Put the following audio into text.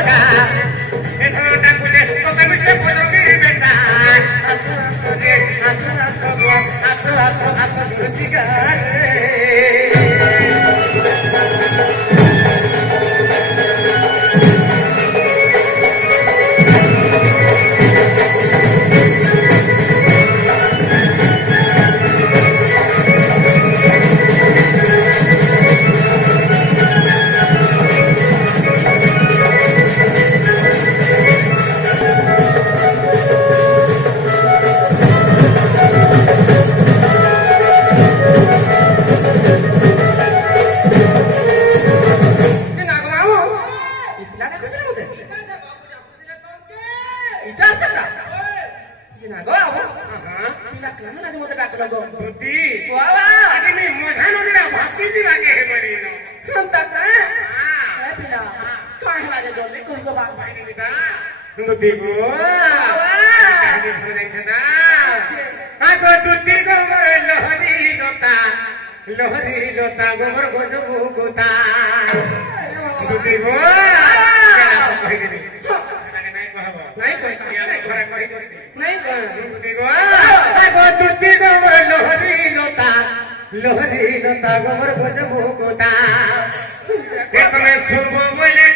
বেটা এখানে ডাকুলে তোকে মিশে পড়বি বেটা আসো আসো রে আসো আসো গো আসো আসো আসো দিগারে लोहरी लोता गोबर गोजो गोता दुदी गो कहि देनी नहीं कोई नहीं दुदी गो दुदी गोबर लोहरी लोता गोबर गोजो गोता एक में सुबह बोले